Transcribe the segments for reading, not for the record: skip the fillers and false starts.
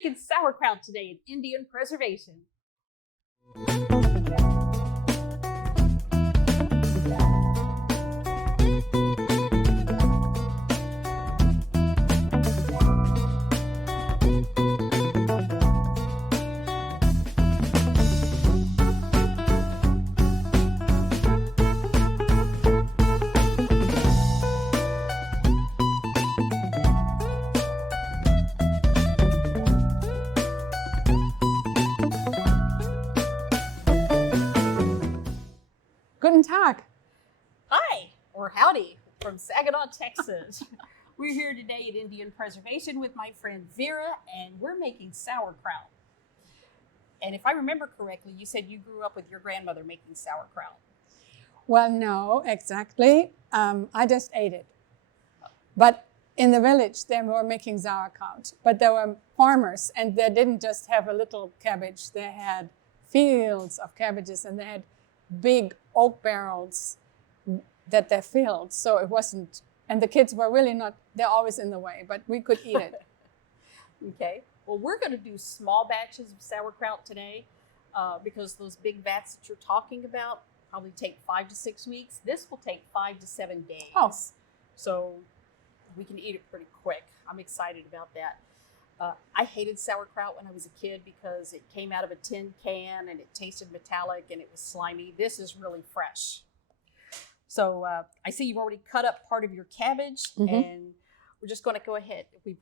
Making sauerkraut today in Indian preservation. Guten Tag. Hi, or howdy, from Saginaw, Texas. We're here today at Indian Preservation with my friend Vera, and we're making sauerkraut. And if I remember correctly, you said you grew up with your grandmother making sauerkraut. Well, no, exactly. I just ate it. But in the village, they were making sauerkraut. But there were farmers, and they didn't just have a little cabbage. They had fields of cabbages, and they had big oak barrels that they filled. So it wasn't, and the kids were really not, they're always in the way, but we could eat it. Okay, well, we're going to do small batches of sauerkraut today because those big vats that you're talking about probably take 5 to 6 weeks. This will take 5 to 7 days. Oh. So we can eat it pretty quick. I'm excited about that. I hated sauerkraut when I was a kid because it came out of a tin can and it tasted metallic and it was slimy. This is really fresh. So I see you've already cut up part of your cabbage, and we're just going to go ahead. We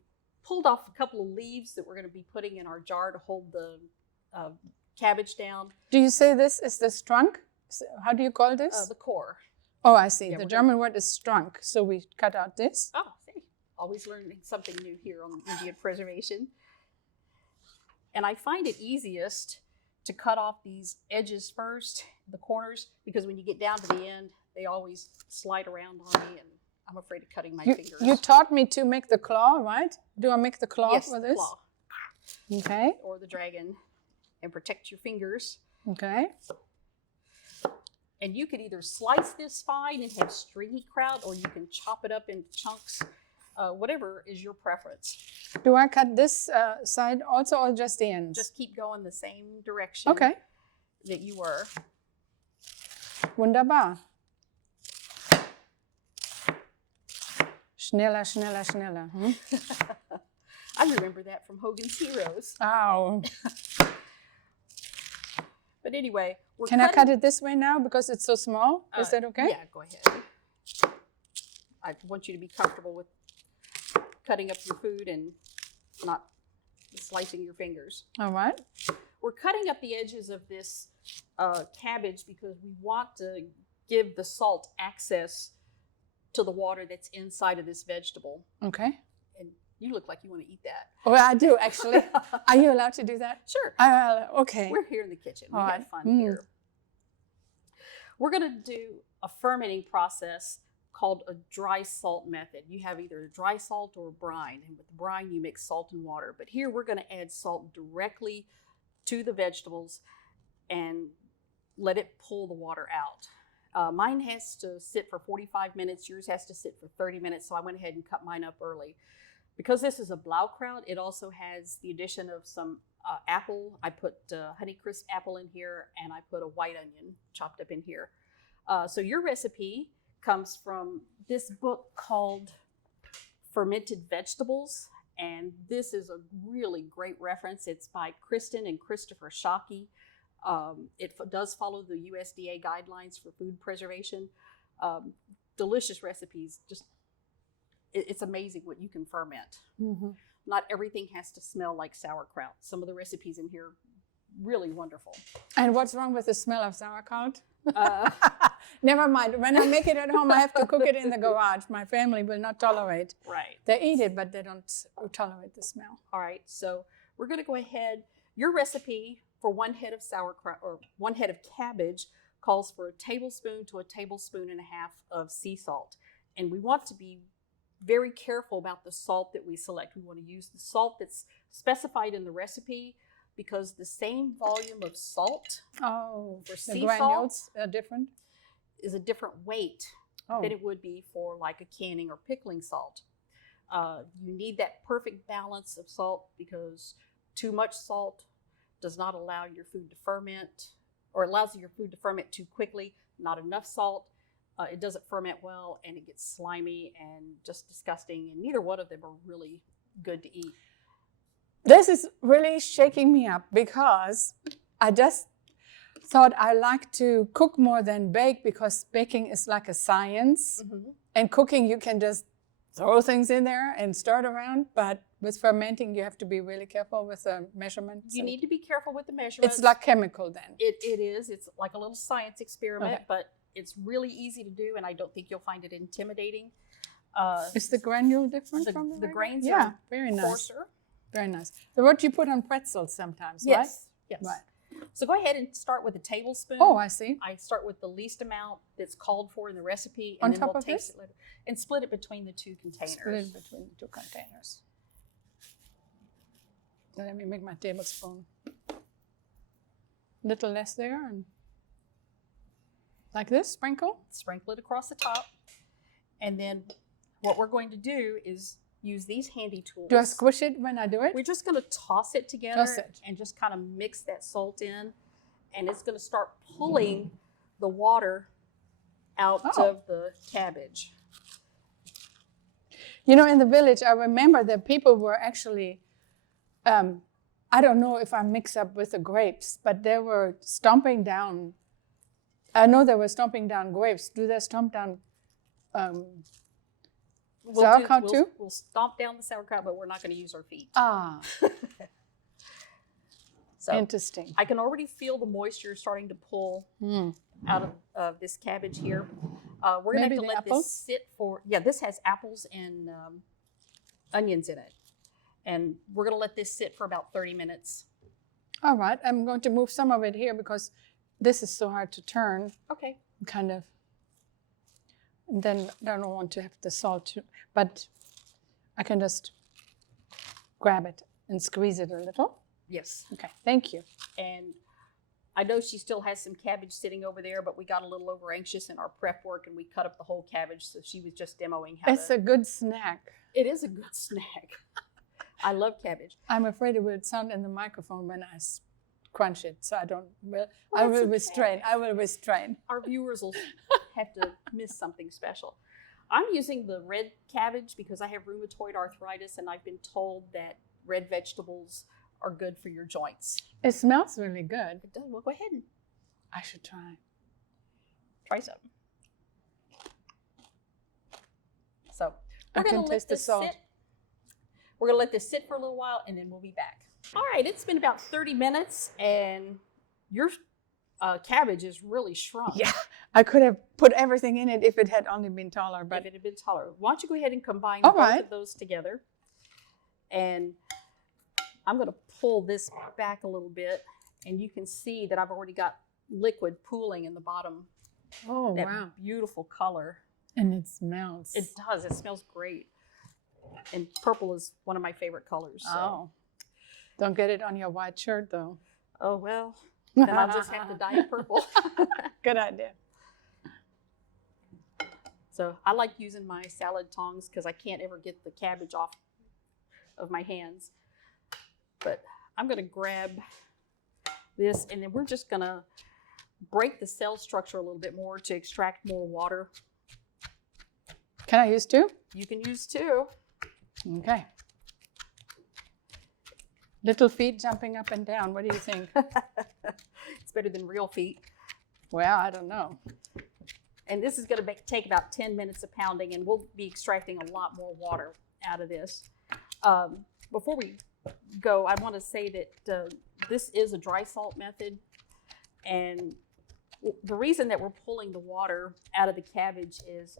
pulled off a couple of leaves that we're going to be putting in our jar to hold the cabbage down. Do you say this is the strunk? How do you call this? The core. Oh, I see. Yeah, the German word is strunk. So we cut out this. Oh, see. Always learning something new here on Indian Preservation. And I find it easiest to cut off these edges first, the corners, because when you get down to the end, they always slide around on me, and I'm afraid of cutting my fingers. You taught me to make the claw, right? Do I make the claw yes, for the this? claw. Okay. Or the dragon, and protect your fingers. Okay. And you could either slice this fine and have stringy kraut, or you can chop it up into chunks. Whatever is your preference. Do I cut this side also, or just the ends? Just keep going the same direction okay. that you were. Wunderbar. Schneller, schneller, schneller. I remember that from Hogan's Heroes. Ow. But anyway, Can I cut it this way now because it's so small? Is that okay? Yeah, go ahead. I want you to be comfortable with cutting up your food and not slicing your fingers. All right. We're cutting up the edges of this cabbage because we want to give the salt access to the water that's inside of this vegetable. Okay. And you look like you want to eat that. Oh, I do actually. Are you allowed to do that? Sure. Okay. We're here in the kitchen. We All have right. fun here. We're going to do a fermenting process called a dry salt method. You have either a dry salt or a brine. And with the brine, you mix salt and water. But here we're going to add salt directly to the vegetables and let it pull the water out. Mine has to sit for 45 minutes. Yours has to sit for 30 minutes. So I went ahead and cut mine up early. Because this is a blaukraut, it also has the addition of some apple. I put Honeycrisp apple in here, and I put a white onion chopped up in here. So your recipe comes from this book called Fermented Vegetables, and this is a really great reference. It's by Kristen and Christopher Shockey. It does follow the USDA guidelines for food preservation. Delicious recipes. Just it's amazing what you can ferment. Not everything has to smell like sauerkraut. Some of the recipes in here really wonderful. And what's wrong with the smell of sauerkraut? Never mind. When I make it at home, I have to cook it in the garage. My family will not tolerate. Right. They eat it, but they don't tolerate the smell. All right. So we're going to go ahead. Your recipe for 1 head of sauerkraut or 1 head of cabbage calls for a tablespoon to a tablespoon and a half of sea salt. And we want to be very careful about the salt that we select. We want to use the salt that's specified in the recipe because the same volume of salt for sea granules are different. Is a different weight than it would be for like a canning or pickling salt. You need that perfect balance of salt because Too much salt does not allow your food to ferment, or allows your food to ferment too quickly. Not enough salt, it doesn't ferment well, and it gets slimy and just disgusting. And neither one of them are really good to eat. This is really shaking me up because I just thought I like to cook more than bake, because baking is like a science. Mm-hmm. And cooking, you can just throw things in there and stir it around. But with fermenting, you have to be really careful with the measurements. You need to be careful with the measurements. It's like chemical then. It is. It's like a little science experiment, Okay. but it's really easy to do, and I don't think you'll find it intimidating. Is the granule different the, from the the regular? grains Yeah, are very nice. coarser. Very nice. The what you put on pretzels sometimes, right? Yes. Yes. Right. So go ahead and start with a tablespoon. Oh, I see. I start with the least amount that's called for in the recipe, On and then top we'll of taste this? it later. And split it between the two containers. Split it between the two containers. Let me make my tablespoon. Little less there, and like this, sprinkle. Sprinkle it across the top. And then what we're going to do is use these handy tools. Do I squish it when I do it? We're just going to toss it together Toss it. and just kind of mix that salt in. And it's going to start pulling the water out of the cabbage. You know, in the village, I remember that people were actually, I don't know if I mix up with the grapes, but they were stomping down. I know they were stomping down grapes. Do they stomp down sauerkraut too? We'll stomp down the sauerkraut, but we're not going to use our feet. Ah, So interesting. I can already feel the moisture starting to pull out of this cabbage here. We're going to have to let this sit for, this has apples and onions in it. And we're going to let this sit for about 30 minutes. All right, I'm going to move some of it here because this is so hard to turn. Okay. Kind of. And then I don't want to have the salt, but I can just grab it and squeeze it a little. Yes. Okay, thank you. And I know she still has some cabbage sitting over there, but we got a little over anxious in our prep work and we cut up the whole cabbage. So she was just demoing how It's a good snack. It is a good snack. I love cabbage. I'm afraid it will sound in the microphone when I crunch it, so I don't. Well, I will okay. restrain. I will restrain. Our viewers will have to miss something special. I'm using the red cabbage because I have rheumatoid arthritis, and I've been told that red vegetables are good for your joints. It smells really good. It does. Well, go ahead and I should try. try some. So I we're going can to let taste the this salt. sit. We're going to let this sit for a little while, and then we'll be back. All right, it's been about 30 minutes, and your cabbage is really shrunk. Yeah, I could have put everything in it if it had only been taller, but If it had been taller. Why don't you go ahead and combine All both right. of those together? And I'm going to pull this back a little bit, and you can see that I've already got liquid pooling in the bottom. oh That wow, beautiful color. and it smells. It does. It smells great. And purple is one of my favorite colors. So. Oh, don't get it on your white shirt though. Oh, well, then I'll just have to dye it purple. Good idea. So I like using my salad tongs because I can't ever get the cabbage off of my hands. But I'm going to grab this, and then we're just going to break the cell structure a little bit more to extract more water. Can I use two? You can use two. Okay. Little feet jumping up and down. What do you think? It's better than real feet. Well, I don't know. And this is going to take about 10 minutes of pounding, and we'll be extracting a lot more water out of this. Before we go, I want to say that this is a dry salt method, and the reason that we're pulling the water out of the cabbage is,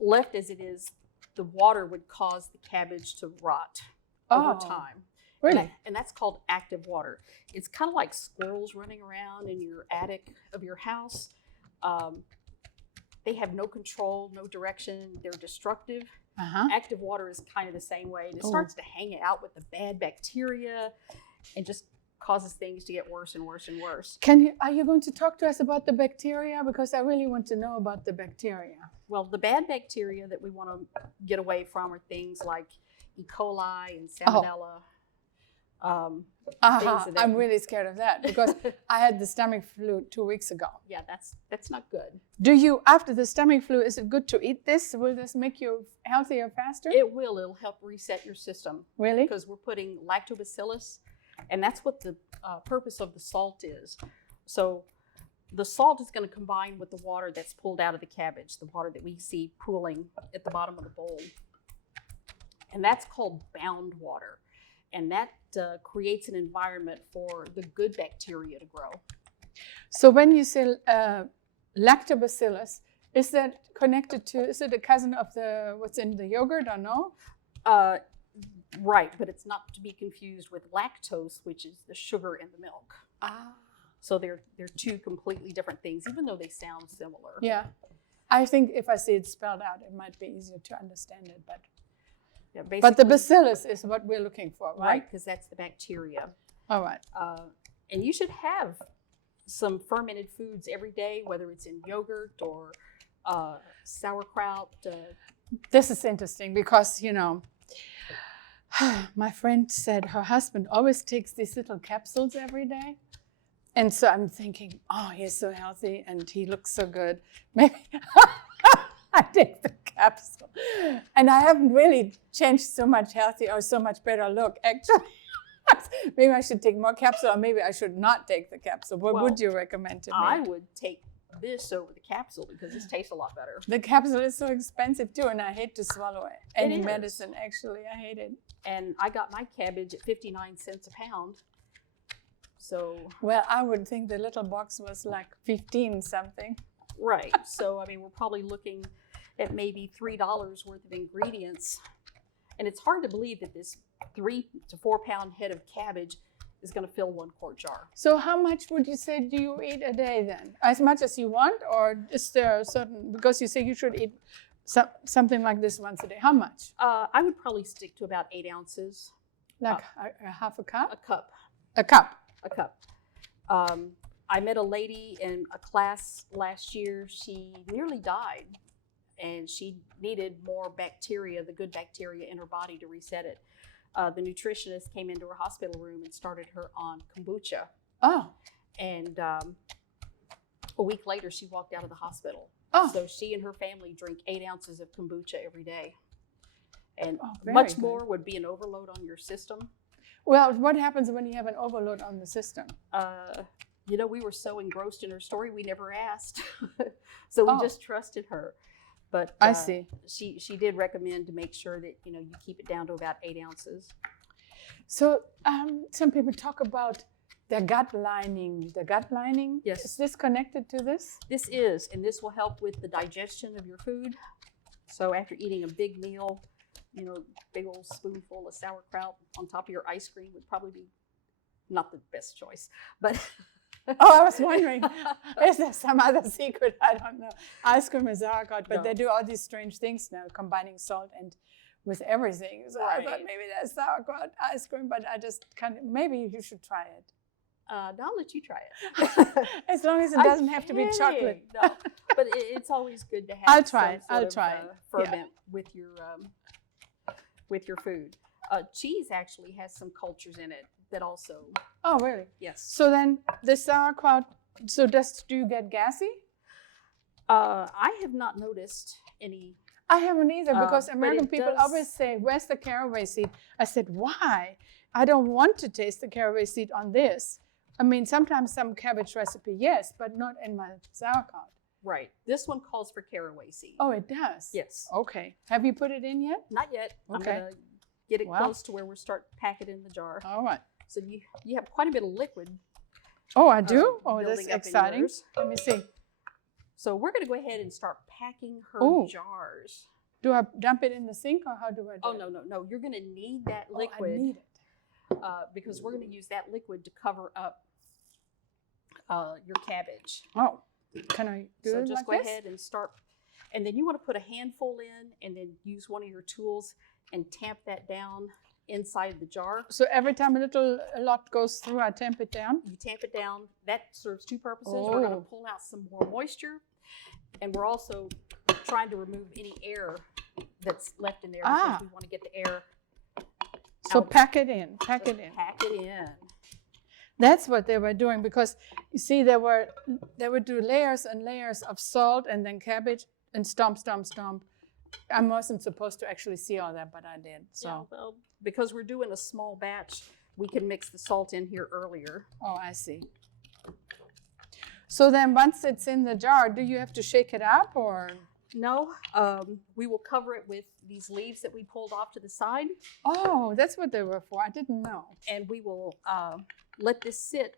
left as it is, the water would cause the cabbage to rot over time. Really? And that's called active water. It's kind of like squirrels running around in your attic of your house. They have no control, no direction. They're destructive. Uh-huh. Active water is kind of the same way. And it starts to hang it out with the bad bacteria and just causes things to get worse and worse and worse. Are you going to talk to us about the bacteria? Because I really want to know about the bacteria. Well, the bad bacteria that we want to get away from are things like E. coli and Salmonella. things that I'm really scared of that because I had the stomach flu 2 weeks ago. Yeah, that's not good. Do you, after the stomach flu, is it good to eat this? Will this make you healthier faster? It will. It'll help reset your system. Really? Because we're putting lactobacillus, and that's what the purpose of the salt is. So the salt is going to combine with the water that's pulled out of the cabbage, the water that we see pooling at the bottom of the bowl. And that's called bound water. And that creates an environment for the good bacteria to grow. So when you say lactobacillus, is that connected to, is it a cousin of what's in the yogurt or no? Right, but it's not to be confused with lactose, which is the sugar in the milk. So they're two completely different things, even though they sound similar. Yeah. I think if I see it spelled out, it might be easier to understand it. But the bacillus is what we're looking for, right? Right, because that's the bacteria. All right. And you should have some fermented foods every day, whether it's in yogurt or sauerkraut. This is interesting because, you know, my friend said her husband always takes these little capsules every day. And so I'm thinking, oh, he's so healthy and he looks so good. Maybe I take the capsule. And I haven't really changed so much healthy or so much better look, actually. Maybe I should take more capsule or maybe I should not take the capsule. What would you recommend to me? I would take this over the capsule because this tastes a lot better. The capsule is so expensive too, and I hate to swallow any medicine, actually. I hate it. And I got my cabbage at 59 cents a pound. So, well, I would think the little box was like 15 something. Right. So, I mean, we're probably looking at maybe $3 worth of ingredients. And it's hard to believe that this 3 to 4 pound head of cabbage is going to fill 1 quart jar. So how much would you say do you eat a day then? As much as you want, or is there a certain, because you say you should eat something like this once a day. How much? I would probably stick to about 8 ounces. Like a half a cup? A cup. A cup. A cup. I met a lady in a class last year. She nearly died, and she needed more bacteria, the good bacteria in her body to reset it. The nutritionist came into her hospital room and started her on kombucha. Oh. And a week later, she walked out of the hospital. Oh. So she and her family drink 8 ounces of kombucha every day. And much good. More would be an overload on your system. Well, what happens when you have an overload on the system? You know, we were so engrossed in her story, we never asked. So we just trusted her. But I see. She did recommend to make sure that, you know, you keep it down to about 8 ounces. So some people talk about the gut lining. The gut lining? Yes. Is this connected to this? This is, and this will help with the digestion of your food. So after eating a big meal, you know, big old spoonful of sauerkraut on top of your ice cream would probably be not the best choice. But oh, I was wondering, is there some other secret? I don't know. Ice cream is sauerkraut, but they do all these strange things now, combining salt and with everything. So I thought maybe that's sauerkraut ice cream, but I just kind of, maybe you should try it. I'll let you try it. As long as it doesn't have to be chocolate. No, but it's always good to have. I'll try it. Ferment with your food. Cheese actually has some cultures in it that also. Oh, really? Yes. So then the sauerkraut. So do you get gassy? I have not noticed any. I haven't either, because American people always say, "Where's the caraway seed?" I said, "Why? I don't want to taste the caraway seed on this." I mean, sometimes some cabbage recipe, yes, but not in my sauerkraut. Right. This one calls for caraway seed. Oh, it does? Yes. Okay. Have you put it in yet? Not yet. Okay. I'm going to get it close to where we'll start packing it in the jar. All right. So you have quite a bit of liquid. Oh, I do? Oh, that's building up in exciting. yours. Let me see. So we're going to go ahead and start packing her jars. Do I dump it in the sink, or how do I do it? No. You're going to need that liquid. I need it. Because we're going to use that liquid to cover up your cabbage. Oh, can I do it like this? So just go ahead and start. And then you want to put a handful in and then use one of your tools and tamp that down inside the jar. So every time a lot goes through, I tamp it down? You tamp it down. That serves 2 purposes. We're going to pull out some more moisture, and we're also trying to remove any air that's left in there because we want to get the air So out. pack it in, pack it in. Pack it in. That's what they were doing, because you see they would do layers and layers of salt and then cabbage and stomp, stomp, stomp. I wasn't supposed to actually see all that, but I did. So Yeah, well, because we're doing a small batch, we can mix the salt in here earlier. oh, I see. So then once it's in the jar, do you have to shake it up or? No, we will cover it with these leaves that we pulled off to the side, Oh, that's what they were for. I didn't know. and we will let this sit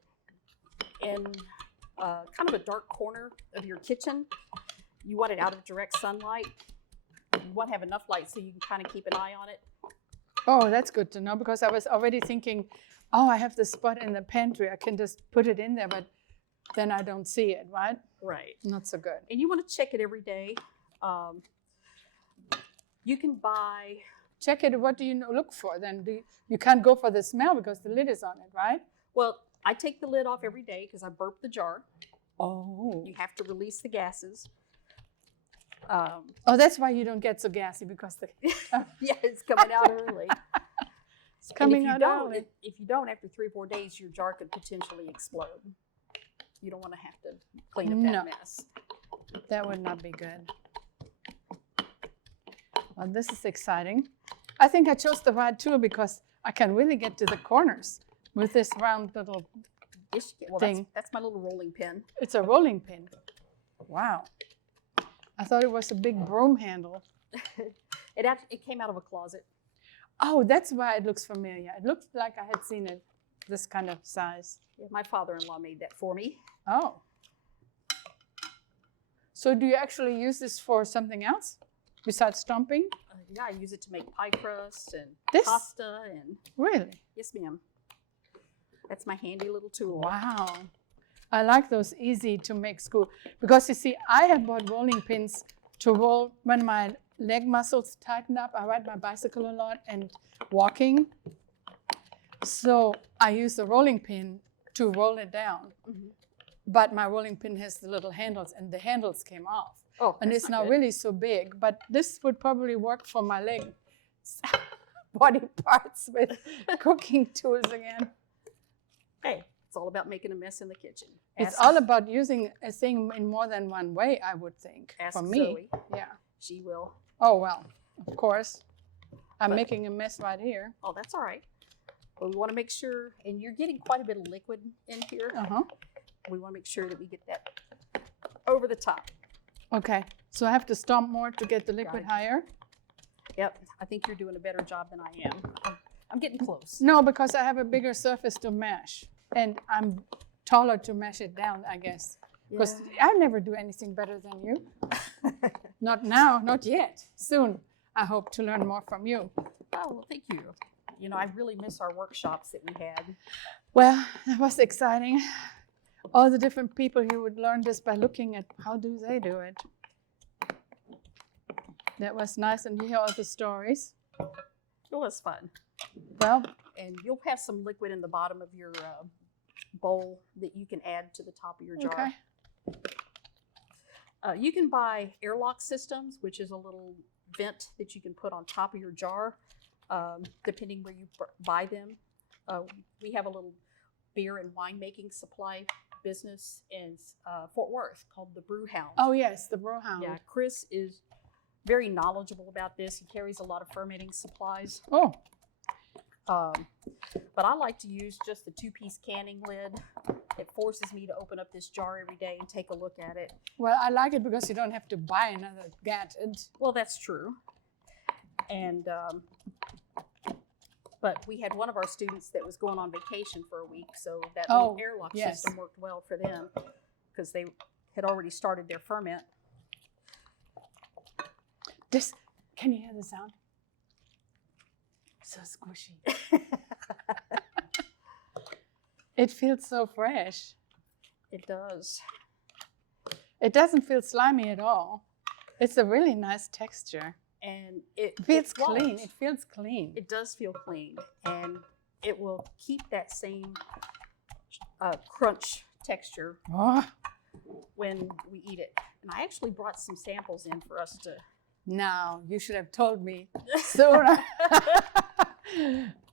in kind of a dark corner of your kitchen. You want it out of direct sunlight. You want to have enough light so you can kind of keep an eye on it. Oh, that's good to know, because I was already thinking, oh, I have this spot in the pantry. I can just put it in there, but then I don't see it, right? Right. Not so good. And you want to check it every day. You can buy, Check it. What do you look for then? You can't go for the smell because the lid is on it, right? well, I take the lid off every day because I burp the jar. Oh. You have to release the gases. Oh, that's why you don't get so gassy, because Yeah, it's coming out early. it's coming And out early. if you don't, after 3 or 4 days, your jar could potentially explode. You don't want to have to clean up that No. mess. That would not be good. Well, this is exciting. I think I chose the right tool because I can really get to the corners with this round little, Well, thing. that's my little rolling pin. it's a rolling pin. Wow. I thought it was a big broom handle. It came out of a closet. Oh, that's why it looks familiar. It looked like I had seen it this kind of size. Yeah, my father-in-law made that for me. Oh. So do you actually use this for something else besides stomping? Yeah, I use it to make pie crust and This? pasta and Really? yes, ma'am. That's my handy little tool. Wow. I like those easy to make school, because you see, I have bought rolling pins to roll when my leg muscles tighten up. I ride my bicycle a lot and walking. So I use the rolling pin to roll it down. Mhm. But my rolling pin has the little handles, and the handles came off. Oh, And that's it's not now good. really so big, but this would probably work for my leg body parts with cooking tools again. Hey, it's all about making a mess in the kitchen. It's all about using a thing in more than one way, I would think, Ask for me. Zoe. Yeah. She will. Oh, well, of course. I'm But- making a mess right here. Oh, that's all right. But we want to make sure, and you're getting quite a bit of liquid in here. Uh-huh. We want to make sure that we get that over the top. Okay. So I have to stomp more to get the liquid it. higher? Yep, I think you're doing a better job than I am. I'm getting close. No, because I have a bigger surface to mash. And I'm taller to mash it down, I guess. Because I never do anything better than you. Not now, not yet. Soon, I hope to learn more from you. Oh, well, thank you. You know, I really miss our workshops that we had. Well, that was exciting. All the different people, you would learn this by looking at how do they do it. That was nice, and you hear all the stories. It was fun. Well, And you'll have some liquid in the bottom of your bowl that you can add to the top of your jar. okay. You can buy airlock systems, which is a little vent that you can put on top of your jar, depending where you buy them. We have a little beer and winemaking supply business in Fort Worth called the Brew Hound. Oh, yes, the Brohound. Yeah, Chris is very knowledgeable about this. He carries a lot of fermenting supplies. Oh, But I like to use just the 2-piece canning lid. It forces me to open up this jar every day and take a look at it. well, I like it because you don't have to buy another gadget. Well, that's true. And, but we had one of our students that was going on vacation for a week, so that little Oh, airlock yes. system worked well for them because they had already started their ferment. This, can you hear the sound? So squishy. It feels so fresh. It does. It doesn't feel slimy at all. It's a really nice texture. And It feels won't. clean. It feels clean. It does feel clean, and it will keep that same crunch texture Oh, when we eat it. And I actually brought some samples in for us to. now, you should have told me sooner.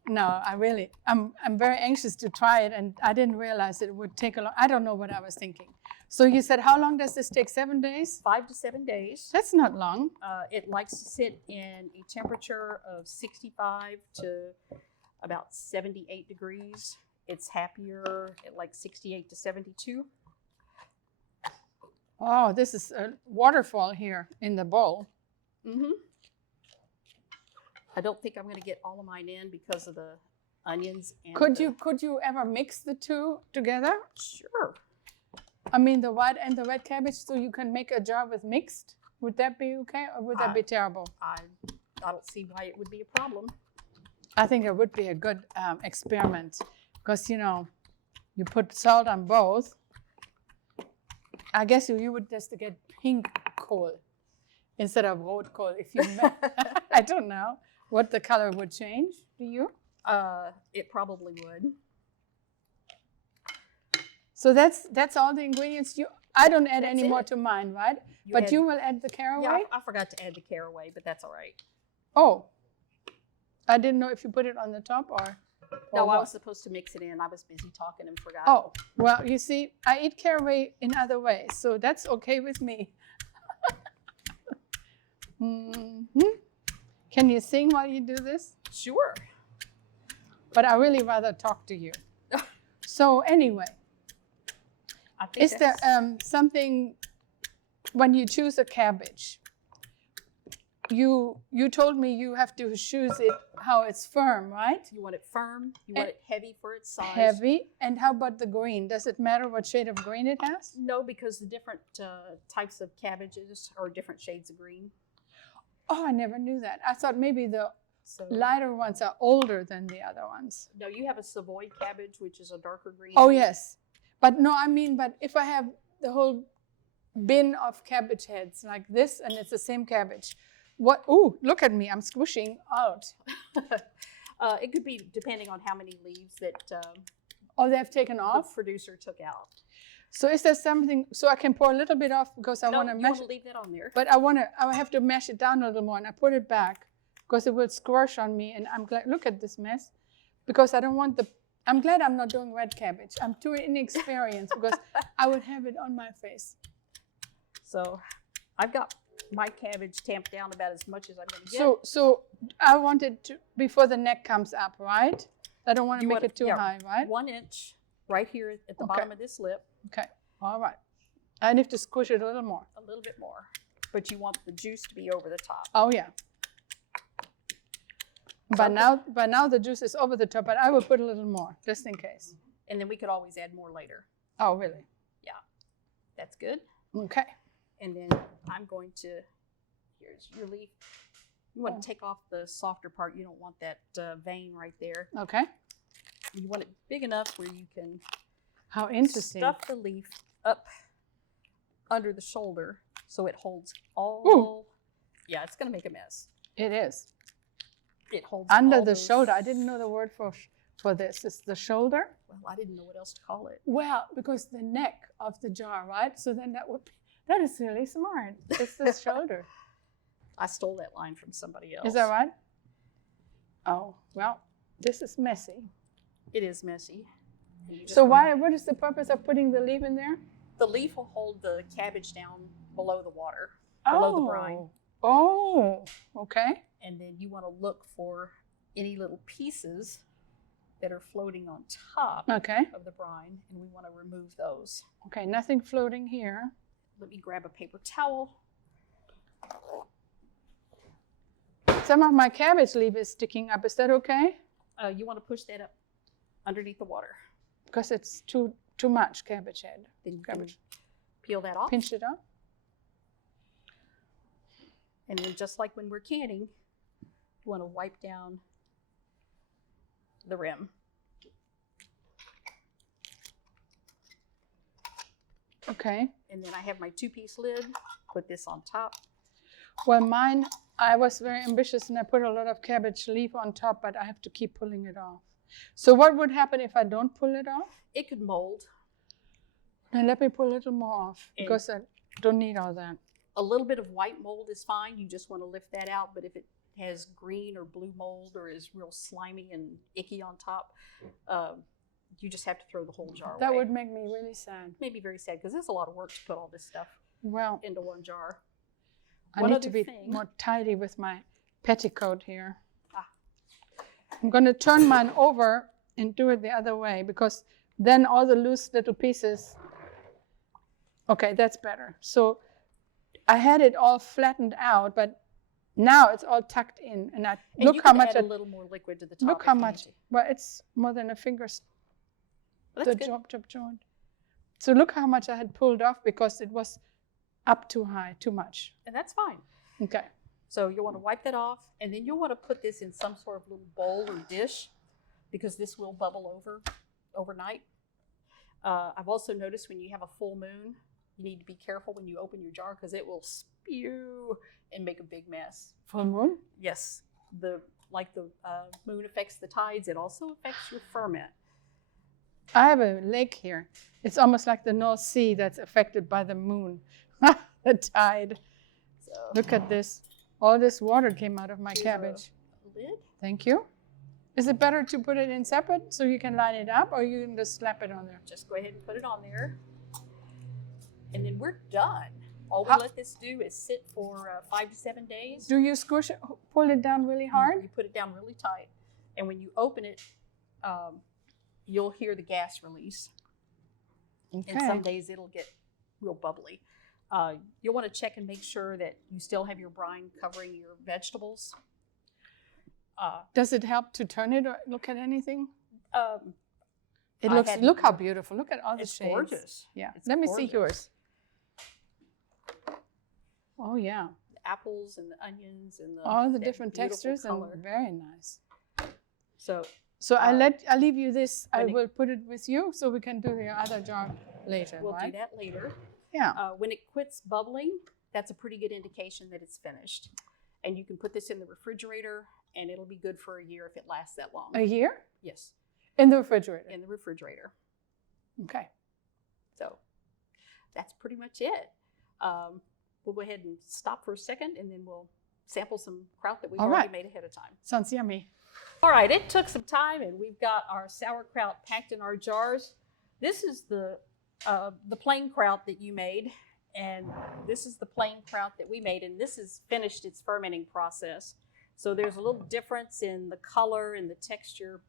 no, I'm very anxious to try it, and I didn't realize it would take a long. I don't know what I was thinking. So you said, how long does this take? 7 days? 5 to 7 days. That's not long. It likes to sit in a temperature of 65 to about 78 degrees. It's happier at like 68 to 72. Oh, this is a waterfall here in the bowl. Mm-hmm. I don't think I'm going to get all of mine in because of the onions. And Could you ever mix the two together? Sure. I mean, the white and the red cabbage, so you can make a jar with mixed. Would that be okay, or would that be terrible? I don't see why it would be a problem. I think it would be a good experiment, because you put salt on both. I guess you would just get pink kohl instead of rot kohl if you. I don't know what the color would change. Do you? It probably would. So that's all the ingredients. I don't add any more it. to mine, right? But you will add the caraway? Yeah, I forgot to add the caraway, but that's all right. Oh, I didn't know if you put it on the top or no, what? I was supposed to mix it in. I was busy talking and forgot. Oh, well, you see, I eat caraway in other ways, so that's okay with me. Can you sing while you do this? Sure. But I really rather talk to you. So anyway, I think is there something, when you choose a cabbage, you told me you have to choose it how it's firm, right? You want it firm. You want it heavy for its size. Heavy. And how about the green? Does it matter what shade of green it has? No, because the different types of cabbages are different shades of green. Oh, I never knew that. I thought maybe the So lighter ones are older than the other ones. no, you have a Savoy cabbage, which is a darker green. Oh, yes. But no, I mean, but if I have the whole bin of cabbage heads like this, and it's the same cabbage, what? Ooh, look at me. I'm squishing out. It could be depending on how many leaves that Oh, they've taken the off? producer took out. So is there something, so I can pour a little bit off because I want to you mash want to it? leave that on there. But I have to mash it down a little more, and I put it back because it will squash on me, and I'm glad, look at this mess, because I don't want I'm glad I'm not doing red cabbage. I'm too inexperienced because I would have it on my face. So I've got my cabbage tamped down about as much as I'm going to get. So I want it to, before the neck comes up, right? I don't want to make it too high, right? 1 inch right here at the bottom of this lip. Okay, all right. I need to squish it a little more. A little bit more. But you want the juice to be over the top. Oh, yeah. By now the juice is over the top, but I will put a little more, just in case. And then we could always add more later. Oh, really? Yeah, that's good. Okay. And then I'm going to, here's your leaf. You want to take off the softer part. You don't want that vein right there. Okay. You want it big enough where you can How interesting. stuff the leaf up under the shoulder so it holds all. Ooh. Yeah, it's going to make a mess. It is. It holds Under all the those- shoulder. I didn't know the word for this. It's the shoulder? Well, I didn't know what else to call it. Well, because the neck of the jar, right? So then that is really smart. It's the shoulder. I stole that line from somebody else. Is that right? Oh, well, this is messy. It is messy. And you just So wanna- what is the purpose of putting the leaf in there? The leaf will hold the cabbage down below the water, below the brine. Oh, okay. And then you want to look for any little pieces that are floating on top Okay. of the brine, and we want to remove those. Okay, nothing floating here. Let me grab a paper towel. Some of my cabbage leaf is sticking up. Is that okay? You want to push that up underneath the water. Because it's too much cabbage head. Then you Cabbage. can peel that off. Pinch it up. And then just like when we're canning, you want to wipe down the rim. Okay. And then I have my 2-piece lid. Put this on top. Well, mine, I was very ambitious and I put a lot of cabbage leaf on top, but I have to keep pulling it off. So what would happen if I don't pull it off? It could mold. Then let me pull a little more off And- because I don't need all that. A little bit of white mold is fine. You just want to lift that out. But if it has green or blue mold or is real slimy and icky on top, you just have to throw the whole jar away. That would make me really sad. Maybe very sad because it's a lot of work to put all this stuff into one jar. I need to be more tidy with my petticoat here. I'm going to turn mine over and do it the other way because then all the loose little pieces. Okay, that's better. So I had it all flattened out, but now it's all tucked in. And look how much. Add a little more liquid to the top. Look how much. Well, it's more than a finger. Well, the joint. So look how much I had pulled off because it was up too high, too much. And that's fine. Okay. So you'll want to wipe that off, and then you'll want to put this in some sort of little bowl or dish because this will bubble over overnight. I've also noticed when you have a full moon, you need to be careful when you open your jar because it will spew and make a big mess. Full moon? Yes. The moon affects the tides, it also affects your ferment. I have a lake here. It's almost like the North Sea that's affected by the moon, the tide. So look at this. All this water came out of my cabbage. Lid? Thank you. Is it better to put it in separate so you can line it up, or you can just slap it on there? Just go ahead and put it on there. And then we're done. All we let this do is sit for 5 to 7 days. Do you squish it, pull it down really hard? You put it down really tight. And when you open it, you'll hear the gas release. Okay. And some days it'll get real bubbly. You'll want to check and make sure that you still have your brine covering your vegetables. Does it help to turn it or look at anything? It look how beautiful. Look at all the shades. It's gorgeous. Yeah. It's Let me gorgeous. see yours. Oh, yeah. The apples and the onions and all the different textures color. And very nice. So I'll leave you this. I will put it with you so we can do the other jar later. We'll right? do that later. Yeah. When it quits bubbling, that's a pretty good indication that it's finished. And you can put this in the refrigerator and it'll be good for a year if it lasts that long. A year? Yes. In the refrigerator? In the refrigerator. Okay. So that's pretty much it. We'll go ahead and stop for a second and then we'll sample some kraut that we've already made ahead of time. Sounds yummy. All right, it took some time and we've got our sauerkraut packed in our jars. This is the plain kraut that you made, and this is the plain kraut that we made, and this has finished its fermenting process. So there's a little difference in the color and the texture,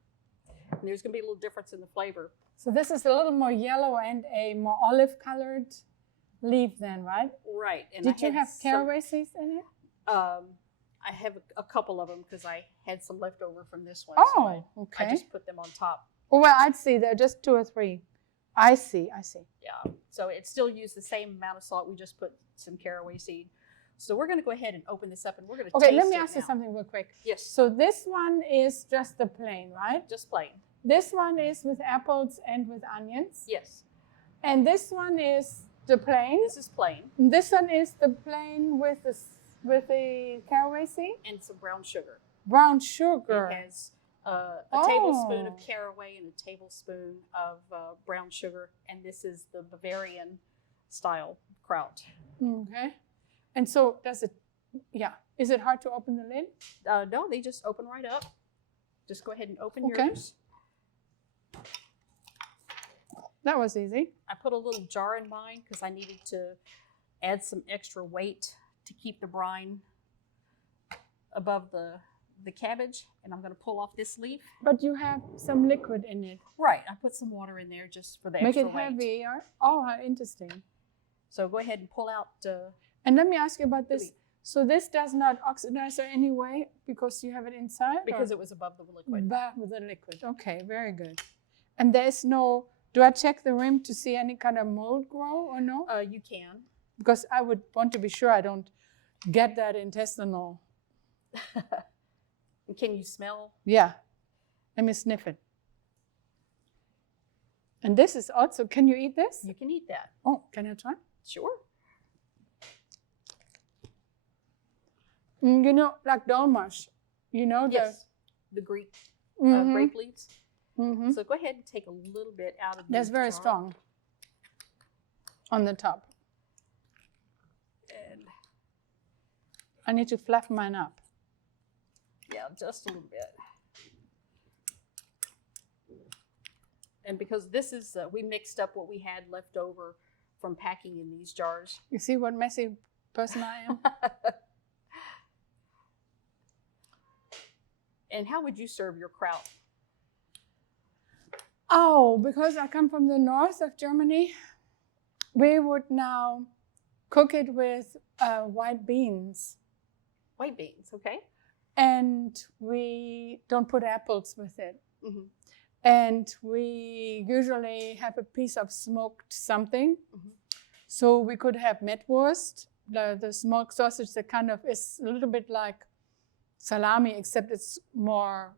and there's going to be a little difference in the flavor. So this is a little more yellow and a more olive colored leaf then, right? Right. And Did you have caraway seeds in it? I have a couple of them because I had some left over from this one. Oh, so okay. I just put them on top. Oh, well, I'd see there are just 2 or 3. I see. Yeah. So it still used the same amount of salt. We just put some caraway seed. So we're going to go ahead and open this up and we're going to taste it. Okay, let me ask you something real quick. Yes. So this one is just the plain, right? Just plain. This one is with apples and with onions. Yes. And this one is the plain. This is plain. And this one is the plain with the caraway seed. And some brown sugar. Brown sugar. It has a tablespoon of caraway and a tablespoon of brown sugar. And this is the Bavarian style kraut. Okay. And so is it hard to open the lid? No, they just open right up. Just go ahead and open yours. That was easy. I put a little jar in mine because I needed to add some extra weight to keep the brine above the cabbage. And I'm going to pull off this leaf. But you have some liquid in it. Right. I put some water in there just for the Make extra it weight. heavier. Oh, how interesting. So go ahead and pull out. And let me ask you about this. So this does not oxidize in any way because you have it inside? Because it was above the liquid. Above the liquid. Okay, very good. And there's no... Do I check the rim to see any kind of mold grow or no? You can. Because I would want to be sure I don't get that intestinal. Can you smell? Yeah. Let me sniff it. And this is also, can you eat this? You can eat that. Oh, can I try? Sure. You know, like dolmash, you know? Yes. The Greek grape leaves. Mm-hmm. So go ahead and take a little bit out of the That's very jar. strong on the top. And I need to fluff mine up. Yeah, just a little bit. And because this is, we mixed up what we had left over from packing in these jars. You see what messy person I am? And how would you serve your kraut? Oh, because I come from the north of Germany, we would now cook it with white beans. White beans, okay. And we don't put apples with it. Mm-hmm. And we usually have a piece of smoked something. Mm-hmm. So we could have Mettwurst, the smoked sausage that kind of is a little bit like salami, except it's more,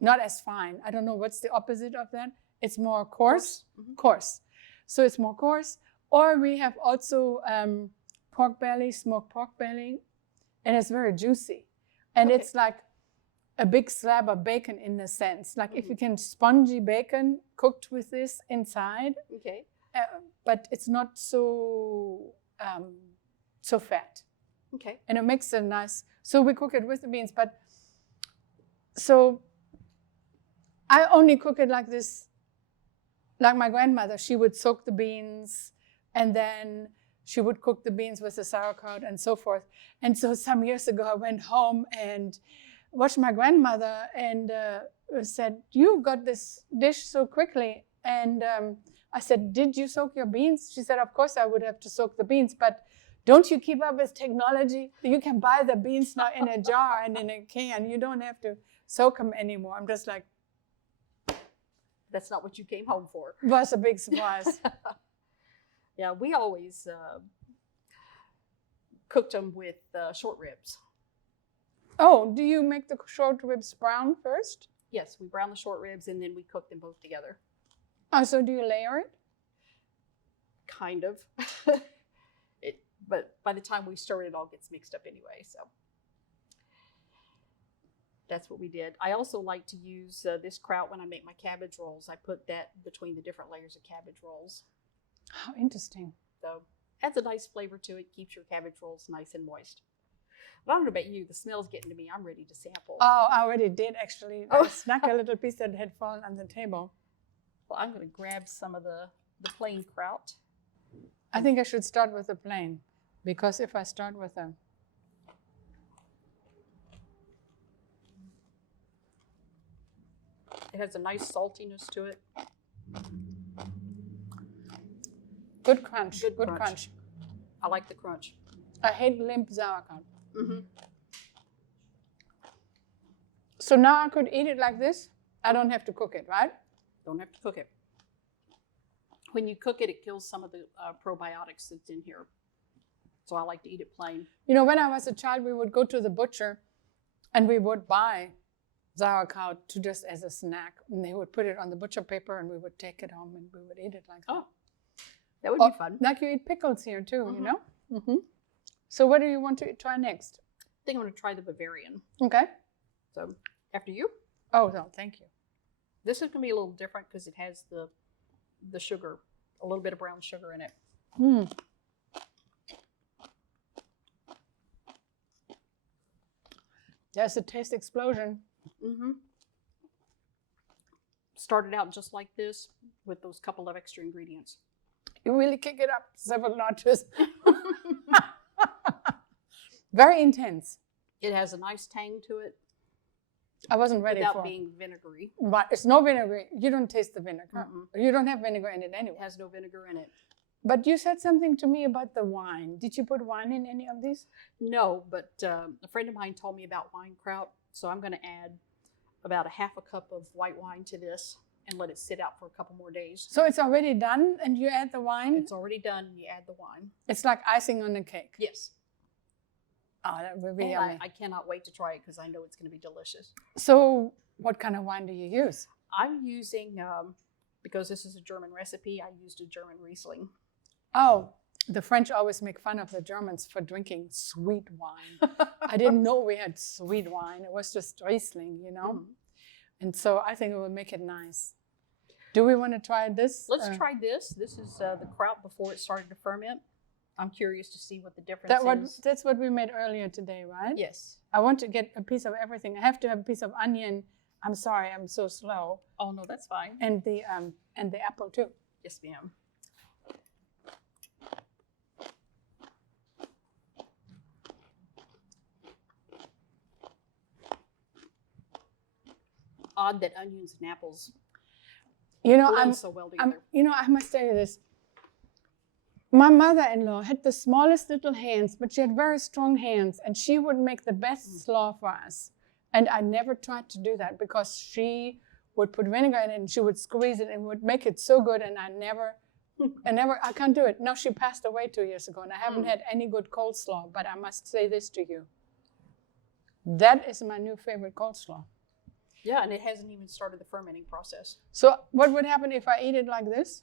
not as fine. I don't know what's the opposite of that. It's more coarse. Mm-hmm. Coarse. So it's more coarse. Or we have also pork belly, smoked pork belly, and it's very juicy. And Okay. it's like a big slab of bacon in a sense. Like if you can spongy bacon cooked with this inside, Okay. but it's not so so fat. Okay. And it makes it nice. So we cook it with the beans. But so I only cook it like this. Like my grandmother, she would soak the beans and then she would cook the beans with the sauerkraut and so forth. And so some years ago, I went home and watched my grandmother and said, "You got this dish so quickly." And I said, "Did you soak your beans?" She said, "Of course I would have to soak the beans, but don't you keep up with technology? You can buy the beans now in a jar and in a can. You don't have to soak them anymore." I'm just like, That's not what you came home for. it was a big surprise. Yeah, we always cooked them with short ribs. Oh, do you make the short ribs brown first? Yes, we brown the short ribs and then we cook them both together. Oh, so do you layer it? Kind of. But by the time we stir it, it all gets mixed up anyway. So that's what we did. I also like to use this kraut when I make my cabbage rolls. I put that between the different layers of cabbage rolls. How interesting. So adds a nice flavor to it, keeps your cabbage rolls nice and moist. But I don't know about you, the smell's getting to me. I'm ready to sample. Oh, I already did actually. Oh. I snuck a little piece that had fallen on the table. Well, I'm going to grab some of the plain kraut. I think I should start with the plain, because if I start with a... It has a nice saltiness to it. Good crunch. Good Good crunch. crunch. I like the crunch. I hate limp sauerkraut. Mm-hmm. So now I could eat it like this. I don't have to cook it, right? Don't have to cook it. When you cook it, it kills some of the probiotics that's in here. So I like to eat it plain. You know, when I was a child, we would go to the butcher and we would buy sauerkraut to just as a snack. And they would put it on the butcher paper and we would take it home and we would eat it like that. Oh, that would Or, be fun. like you eat pickles here too, Mhm. you know? Mm-hmm. So what do you want to try next? I think I'm going to try the Bavarian. Okay. So after you. Oh, no, thank you. This is going to be a little different because it has the sugar, a little bit of brown sugar in it. Mm. There's a taste explosion. Mm-hmm. Started out just like this with those couple of extra ingredients. You really kick it up several notches. Very intense. It has a nice tang to it I wasn't ready without for being vinegary. But it's no vinegar. You don't taste the vinegar. Mm-mm. You don't have vinegar in it anyway. It has no vinegar in it. But you said something to me about the wine. Did you put wine in any of these? No, but a friend of mine told me about wine kraut, so I'm going to add about a half a cup of white wine to this and let it sit out for a couple more days. So it's already done and you add the wine? It's already done and you add the wine. It's like icing on the cake. Yes. Oh, that would be And yummy. I cannot wait to try it because I know it's going to be delicious. So what kind of wine do you use? I'm using, because this is a German recipe, I used a German Riesling. Oh, the French always make fun of the Germans for drinking sweet wine. I didn't know we had sweet wine. It was just Riesling, you know? Mhm. And so I think it will make it nice. Do we want to try this? Let's try this. This is the kraut before it started to ferment. I'm curious to see what the difference is. That's what we made earlier today, right? Yes. I want to get a piece of everything. I have to have a piece of onion. I'm sorry, I'm so slow. Oh no, that's fine. And the apple too. Yes, ma'am. Odd that onions and apples blend so well together. I must tell you this. My mother-in-law had the smallest little hands, but she had very strong hands, and she would make the best slaw for us. And I never tried to do that because she would put vinegar in it and she would squeeze it and would make it so good, and I can't do it. Now, she passed away 2 years ago, and I haven't had any good coleslaw, but I must say this to you. That is my new favorite coleslaw. Yeah, and it hasn't even started the fermenting process. So what would happen if I eat it like this?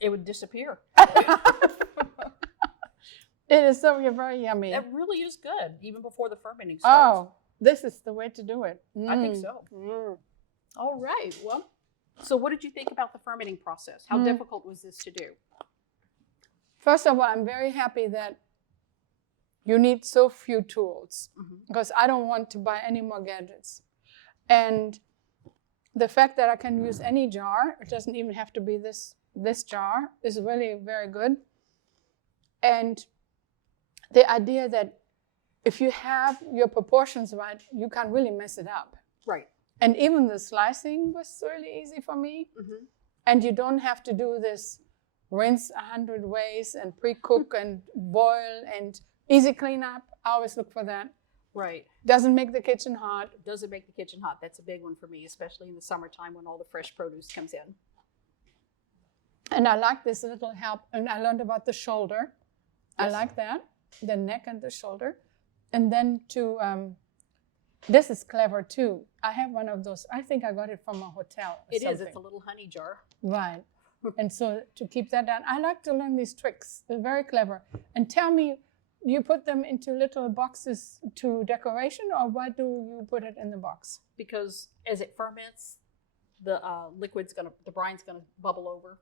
It would disappear. It is so very yummy. That really is good, even before the fermenting starts. Oh, this is the way to do it. I think so. All right. Well, so what did you think about the fermenting process? How difficult was this to do? First of all, I'm very happy that you need so few tools because I don't want to buy any more gadgets. And the fact that I can use any jar, it doesn't even have to be this jar, is really very good. And the idea that if you have your proportions right, you can't really mess it up. Right. And even the slicing was really easy for me. And you don't have to do this rinse 100 ways and pre-cook and boil and easy cleanup. I always look for that. Right. Doesn't make the kitchen hot. Doesn't make the kitchen hot. That's a big one for me, especially in the summertime when all the fresh produce comes in. And I like this little help. And I learned about the shoulder. Yes. I like that. The neck and the shoulder. And then this is clever too. I have one of those. I think I got it from a hotel. It is. It's a little honey jar. Right. And so to keep that down, I like to learn these tricks. They're very clever. And tell me, you put them into little boxes to decoration, or why do you put it in the box? Because as it ferments, the brine's gonna bubble over.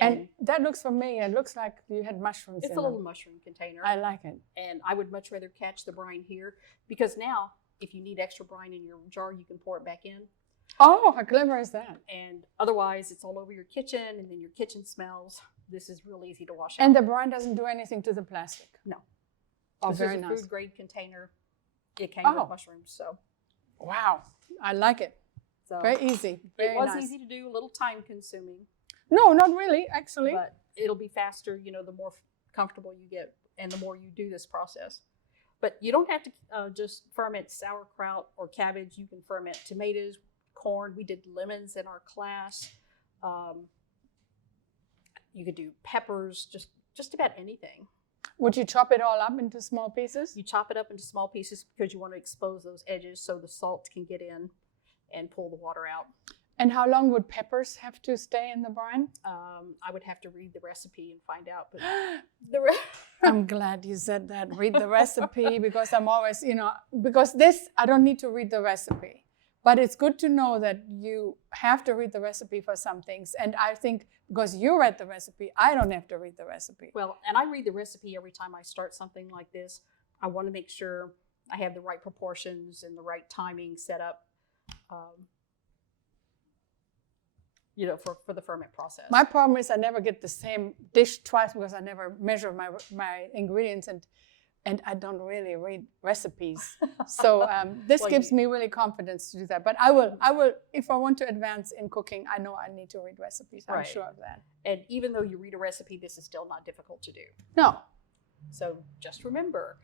And that looks, for me, it looks like you had mushrooms in it. It's a little mushroom container. I like it. And I would much rather catch the brine here, because now, if you need extra brine in your jar, you can pour it back in. Oh, how clever is that? And otherwise, it's all over your kitchen, and then your kitchen smells. This is real easy to wash out. And the brine doesn't do anything to the plastic? No. Oh, this very is a nice. food-grade container. It came with mushrooms, so. Wow, I like it. So very easy. Very it was nice. easy to do, a little time-consuming. No, not really, actually. But it'll be faster, the more comfortable you get and the more you do this process. But you don't have to just ferment sauerkraut or cabbage. You can ferment tomatoes, corn. We did lemons in our class. You could do peppers, just about anything. Would you chop it all up into small pieces? You chop it up into small pieces because you want to expose those edges so the salt can get in and pull the water out. And how long would peppers have to stay in the brine? I would have to read the recipe and find out. But I'm glad you said that. Read the recipe, because I'm always, because this, I don't need to read the recipe. But it's good to know that you have to read the recipe for some things. And I think because you read the recipe, I don't have to read the recipe. Well, and I read the recipe every time I start something like this. I want to make sure I have the right proportions and the right timing set up. For the ferment process. My problem is I never get the same dish twice because I never measure my ingredients, and I don't really read recipes. So this gives me really confidence to do that. But I will, if I want to advance in cooking, I know I need to read recipes. I'm sure of that. And even though you read a recipe, this is still not difficult to do. No. So just remember,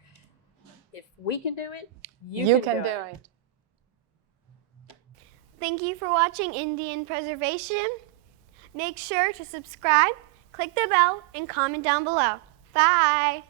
if we can do it, you can do it. Thank you for watching Indian Preservation. Make sure to subscribe, click the bell, and comment down below. Bye!